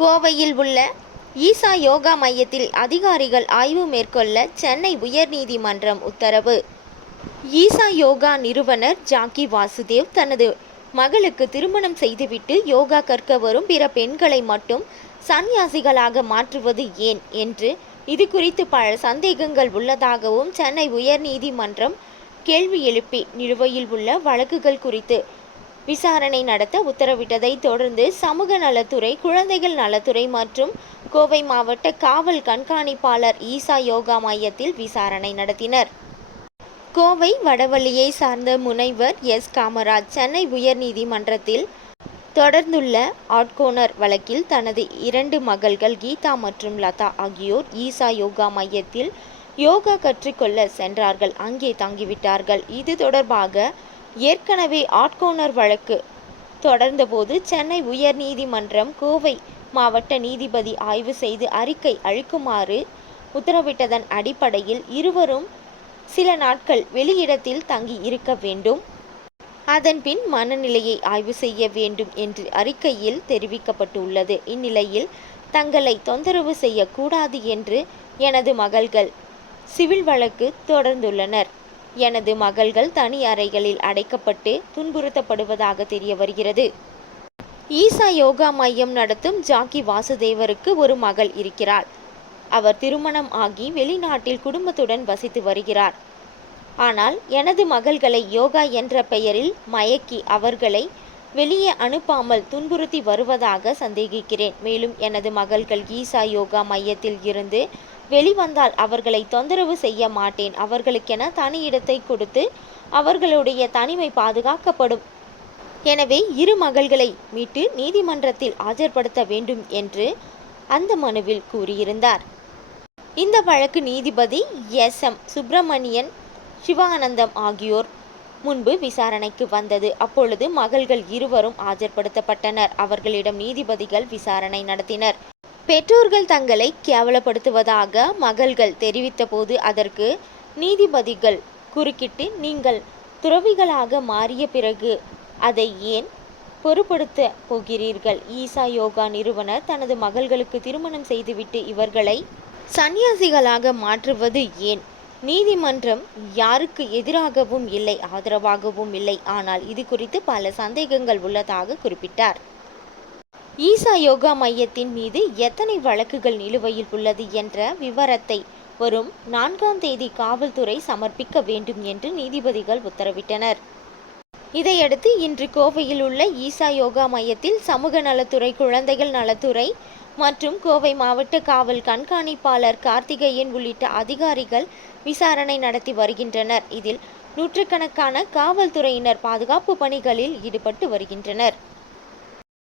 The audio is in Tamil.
கோவையில் உள்ள ஈசா யோகா மையத்தில் அதிகாரிகள் ஆய்வு மேற்கொள்ள சென்னை உயர்நீதிமன்றம் உத்தரவு. ஈசா யோகா நிறுவனர் ஜாக்கி வாசுதேவ் தனது மகளுக்கு திருமணம் செய்துவிட்டு யோகா கற்க வரும் பிற பெண்களை மட்டும் சன்னியாசிகளாக மாற்றுவது ஏன் என்று இது குறித்து பல சந்தேகங்கள் உள்ளதாகவும் சென்னை உயர்நீதிமன்றம் கேள்வி எழுப்பி நிலுவையில் உள்ள வழக்குகள் குறித்து விசாரணை நடத்த உத்தரவிட்டதை தொடர்ந்து சமூக நலத்துறை, குழந்தைகள் நலத்துறை மற்றும் கோவை மாவட்ட காவல் கண்காணிப்பாளர் ஈசா யோகா மையத்தில் விசாரணை நடத்தினர். கோவை வடவள்ளியை சார்ந்த முனைவர் எஸ். காமராஜ் சென்னை உயர்நீதிமன்றத்தில் தொடர்ந்துள்ள ஆட்கோனர் வழக்கில் தனது 2 மகள்கள் கீதா மற்றும் லதா ஆகியோர் ஈசா யோகா மையத்தில் யோகா கற்றுக்கொள்ள சென்றார்கள். அங்கே தங்கிவிட்டார்கள். இது தொடர்பாக ஏற்கனவே ஆட்கோனர் வழக்கு தொடர்ந்தபோது சென்னை உயர்நீதிமன்றம் கோவை மாவட்ட நீதிபதி ஆய்வு செய்து அறிக்கை அளிக்குமாறு உத்தரவிட்டதன் அடிப்படையில் இருவரும் சில நாட்கள் வெளியிடத்தில் தங்கி இருக்க வேண்டும். அதன்பின் மனநிலையை ஆய்வு செய்ய வேண்டும் என்று அறிக்கையில் தெரிவிக்கப்பட்டுள்ளது. இந்நிலையில் தங்களை தொந்தரவு செய்யக்கூடாது என்று எனது மகள்கள் சிவில் வழக்கு தொடர்ந்துள்ளனர். எனது மகள்கள் தனி அறைகளில் அடைக்கப்பட்டு துன்புறுத்தப்படுவதாக தெரிய வருகிறது. ஈசா யோகா மையம் நடத்தும் ஜாக்கி வாசுதேவருக்கு ஒரு மகள் இருக்கிறார். அவர் திருமணம் ஆகி வெளிநாட்டில் குடும்பத்துடன் வசித்து வருகிறார். ஆனால் எனது மகள்களை யோகா என்ற பெயரில் மயக்கி அவர்களை வெளியே அனுப்பாமல் துன்புறுத்தி வருவதாக சந்தேகிக்கிறேன். மேலும் எனது மகள்கள் ஈசா யோகா மையத்தில் இருந்து வெளிவந்தால் அவர்களை தொந்தரவு செய்ய மாட்டேன். அவர்களுக்கென தனி இடத்தை கொடுத்து அவர்களுடைய தனிமை பாதுகாக்கப்படும். எனவே 2 மகள்களை மீட்டு நீதிமன்றத்தில் ஆஜர்படுத்த வேண்டும் என்று அந்த மனுவில் கூறியிருந்தார். இந்த வழக்கு நீதிபதி எஸ்.எம். சுப்பிரமணியன், சிவானந்தம் ஆகியோர் முன்பு விசாரணைக்கு வந்தது. அப்பொழுது மகள்கள் இருவரும் ஆஜர்படுத்தப்பட்டனர். அவர்களிடம் நீதிபதிகள் விசாரணை நடத்தினர். பெற்றோர்கள் தங்களை கேவலப்படுத்துவதாக மகள்கள் தெரிவித்தபோது அதற்கு நீதிபதிகள் குறுக்கிட்டு, நீங்கள் துறவிகளாக மாறிய பிறகு அதை ஏன் பொருட்படுத்த போகிறீர்கள்? ஈசா யோகா நிறுவனர் தனது மகள்களுக்கு திருமணம் செய்துவிட்டு இவர்களை சன்னியாசிகளாக மாற்றுவது ஏன்? நீதிமன்றம் யாருக்கு எதிராகவும் இல்லை, ஆதரவாகவும் இல்லை. ஆனால் இது குறித்து பல சந்தேகங்கள் உள்ளதாக குறிப்பிட்டார். ஈசா யோகா மையத்தின் மீது எத்தனை வழக்குகள் நிலுவையில் உள்ளது என்ற விவரத்தை வரும் 4ஆம் தேதி காவல்துறை சமர்ப்பிக்க வேண்டும் என்று நீதிபதிகள் உத்தரவிட்டனர். இதையடுத்து இன்று கோவையில் உள்ள ஈசா யோகா மையத்தில் சமூக நலத்துறை, குழந்தைகள் நலத்துறை மற்றும் கோவை மாவட்ட காவல் கண்காணிப்பாளர் கார்த்திகேயன் உள்ளிட்ட அதிகாரிகள் விசாரணை நடத்தி வருகின்றனர். இதில் நூற்றுக்கணக்கான காவல்துறையினர் பாதுகாப்பு பணிகளில் ஈடுபட்டு வருகின்றனர்.